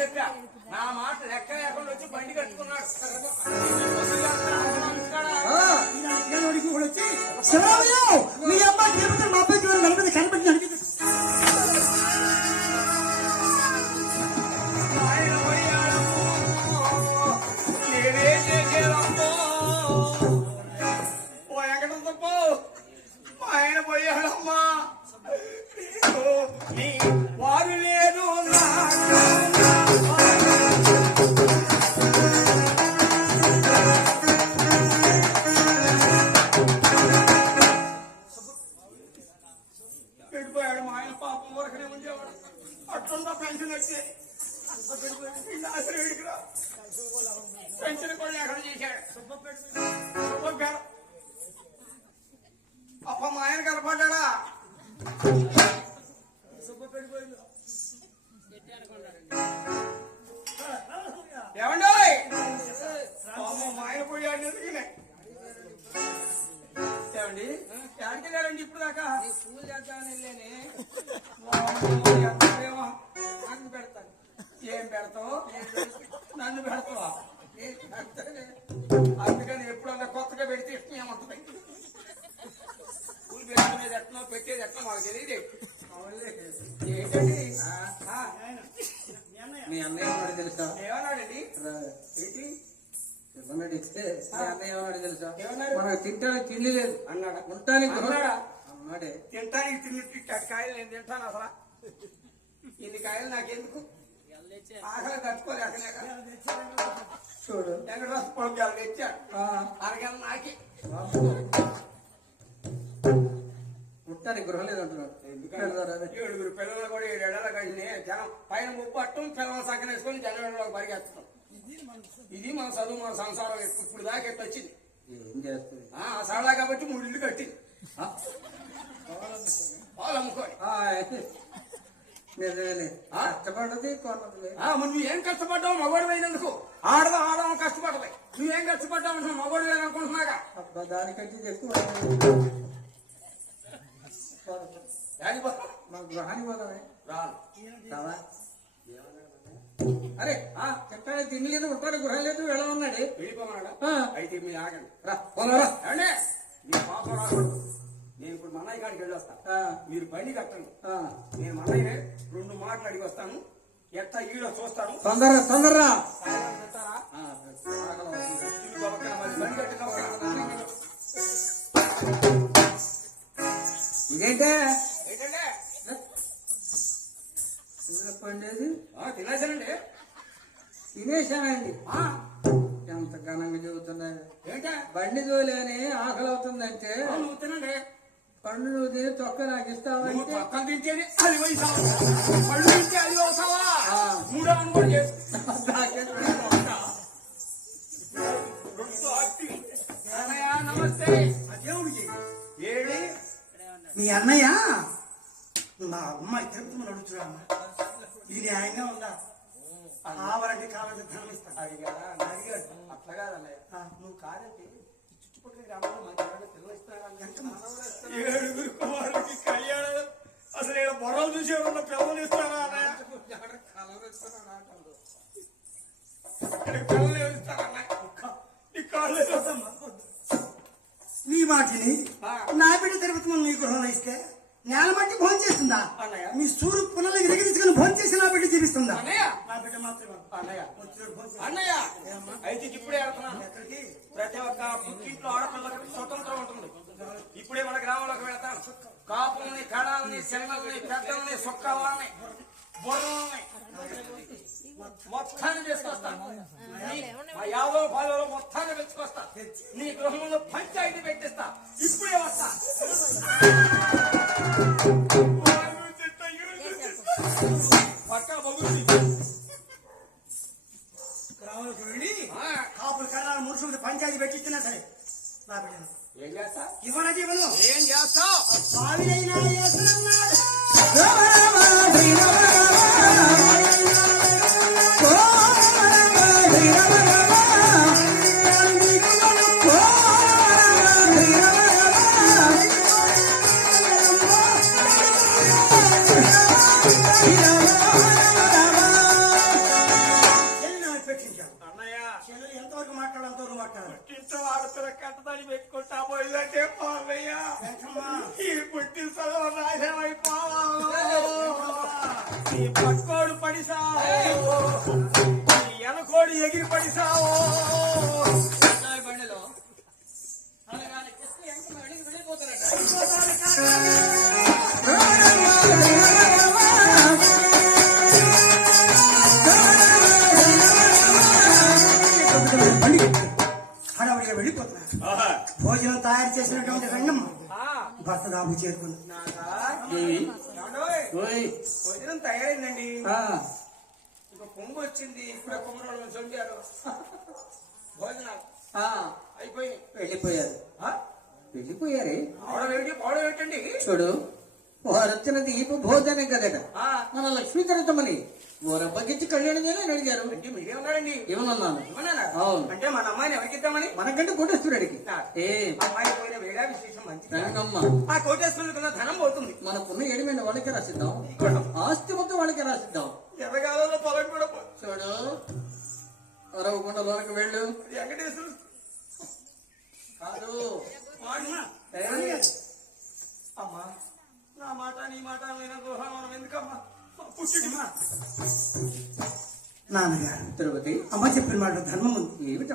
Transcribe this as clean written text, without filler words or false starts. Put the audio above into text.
చెప్పా నా మాట లెక్క లేకుండా వచ్చి బండి కట్టుకున్నాడు. మీ అమ్మాయి మా అబ్బాయికి నడిపింది కనిపించి నడిపింది. నేనే చేసేదమ్మో వెంకటప్ప ఆయన పోయాడమ్మా. నీ వారు లేదు పెడిపోయాడు. మా ఆయన పాపం వరకనే ఉండేవాడు. అట్లుందా పెన్షన్ వచ్చి పెన్షన్ కూడా ఎక్కడ చేశాడు. అప్ప మా ఆయన కనపడ్డా ఏమండి మా ఆయన పోయాడు. ఎందుకనే ఏమండి ఎక్కడికి వెళ్ళారండి ఇప్పుడు దాకా? పూజ చేద్దామని వెళ్ళాని. నన్ను పెడతాను. ఏం పెడతావు? నన్ను పెడతావా? అందుకని ఎప్పుడన్నా కొత్తగా పెడితే ఇష్టం ఏమంటుంది. పూలు పెట్టుకునేది ఎట్లా పెట్టేది ఎట్లా మాకు తెలియదు. ఏంటండి మీ అన్నయ్య ఏమన్నాడు తెలుసా? ఏమన్నాడండి? ఏంటి అన్నయ్య ఏమన్నాడు తెలుసా? మనకు తింటానికి తిండి లేదు అన్నాడా? ఉంటానికి అన్నాడా? అన్నాడే. తింటానికి తిండి కాయలు నేను తింటాను. అసలు ఇన్ని కాయలు నాకెందుకు? ఆకలి తట్టుకోలేక చూడు వెంకటరాజు పొలం తెచ్చాడు. అరగల నాకి ఉంటానికి గృహం లేదు అంటున్నాడు. 7 పిల్లలు కూడా 7 ఏళ్ళ కలిసి జనం పైన ముప్పట్టం పిల్లల సంఖ్య వేసుకొని జనం పరిగెత్తడం. ఇది మన చదువు మన సంసారం ఇప్పుడు దాకా ఎట్టు వచ్చింది. ఏం చేస్తుంది సరళా కాబట్టి 3 ఇళ్ళు కట్టింది. పాలు అమ్ముకోని కష్టపడది కొన్నది. నువ్వేం కష్టపడ్డావు? మగవాడు అయినందుకు ఆడదాం కష్టపడతాయి. నువ్వేం కష్టపడ్డావు అంటున్నావు? మగవాడు వేయాలనుకుంటున్నాగా. దానికంటే ఎక్కువ మాకు గృహానికి పోదామే. రాను అరే చెప్పాను తిండి లేదు ఉంటాను గృహం లేదు వెళ్ళమన్నాడు. వెళ్ళిపోమన్నాడా? అయితే మీరు ఆగండి. రా మీ పాపం రాకూడదు. నేను ఇప్పుడు మన్నయ్య కాడికి వెళ్ళొస్తా. మీరు బండి కట్టండి. నేను మన్నయ్య 2 మాటలు అడిగి వస్తాను. ఎట్లా ఈడో చూస్తాను. తొందరరా బండి కట్టిన ఇదేంటే ఏంటంటే పండేది తినేసానండి. తినేసానండి. ఎంత ఘనంగా చెబుతున్నాయి. ఏంటా బండి తోలేని ఆకలి అవుతుందంటే నువ్వు తినండి. పండు నువ్వు తిని తొక్క నాకు ఇస్తావంటే పక్కన తింటేనే అది వయసావా? పళ్ళు తింటే అది వస్తావా? 3వ కూడా చేస్తా. నమస్తే. దేవుడికి ఏడి మీ అన్నయ్య మా అమ్మాయి తిరుపతి అడుగుతున్నా. ఇది ఆయనే ఉందా? కావాలంటే కావాలంటే ధనం ఇస్తాను. అడిగాడు. అట్లా కాదన్నయ్య. నువ్వు కాదంటే చుట్టుపక్కల గ్రామంలో మంచి పిల్లలు ఇస్తాను. 7 కుమారులకి కళ్యాణం. అసలు ఇక్కడ బొర్రలు చూసేవాళ్ళ పిల్లలు ఇస్తారా అన్నయ్య? పిల్లలు ఇస్తారన్నయ్య. నీ మాటిని నా బిడ్డ తిరుపతి నీ గృహంలో ఇస్తే నేల మట్టి భోజనం చేస్తుందా? మీ సూరు పునలు విరగదీసుకుని భోజనం చేసి నా బిడ్డ జీవిస్తుందా? నా బిడ్డ మాత్రమే. అన్నయ్య అయితే ఇప్పుడే వెళ్తున్నాను. ప్రతి ఒక్క పుట్టింట్లో ఆడపిల్లకి స్వతంత్రం ఉంటుంది. ఇప్పుడే మన గ్రామంలోకి వెళ్తాను. కాపుల్ని, కళాలని, శనగల్ని, పెద్దల్ని, సొక్కవాళ్ళని, బుర్రల్ని మొత్తాన్ని తీసుకొస్తాను. మా 50 పాలలో మొత్తాన్ని తెచ్చుకొస్తా. నీ గృహంలో పంచాయతీ పెట్టిస్తా. ఇప్పుడే వస్తా. పక్క బొగుంది గ్రామంలోకి వెళ్ళి కాపులు కర్రాలు మురుషులు పంచాయతీ పెట్టించినా సరే నా బిడ్డను ఏం చేస్తా? ఇవ్వన జీవను ఏం చేస్తావు? స్వామినైనా పుట్టింట్లో ఆడపిల్ల కట్టదని పెట్టుకుంటా పోయిందంటే పోవయ్యా ఈ పుట్టి చదువు నాశనమైపోవా ఈ పక్కోడు పడిసావు ఈ ఎనకోడు ఎగిరి పడిసావు బండిలో అలాగే కృష్ణ ఎంత వెళ్ళిపోతారట హడావుడిగా వెళ్ళిపోతున్నా. భోజనం తయారు చేసినటువంటి రంగమ్మ భర్త దాబు చేరుకుంది. భోజనం తయారైందండి. ఇంకా పొంగు వచ్చింది. ఇప్పుడే పొంగరోళ్ళు చంపారు. భోజనాలు అయిపోయి వెళ్ళిపోయారు. వెళ్ళిపోయారే ఆవిడ ఏంటండి చూడు, వారొచ్చిన దీపు భోజనం కదట. మన లక్ష్మీ తరతమని ఓరబ్బకిచ్చి కళ్యాణం చేయాలని అడిగారు. అంటే మీరే ఉన్నాడండి. ఏమన్నాను? ఏమన్నారా? అవును. అంటే మన అమ్మాయిని ఎవరికిద్దామని? మనకంటే కోటేశ్వరుడికి. ఏ అమ్మాయి పోయిన వేళ విశేషం మంచి. రంగమ్మ ఆ కోటేశ్వరుడికి ధనం పోతుంది. మనకున్న ఎడిమైన వాళ్ళకి రాసిద్దాం, ఆస్తి మొత్తం వాళ్ళకి రాసిద్దాం. ఎర్రగాలలో పొలం కూడా చూడు, అరవకుండా లోనకి వెళ్ళు. వెంకటేశ్వరుడు కాదు, అమ్మా నా మాట నీ మాట విన దోహం మనం ఎందుకమ్మా పుట్టి నాన్నగారు తిరుపతి అమ్మ చెప్పిన మాట ధర్మం ఉంది. ఏమిట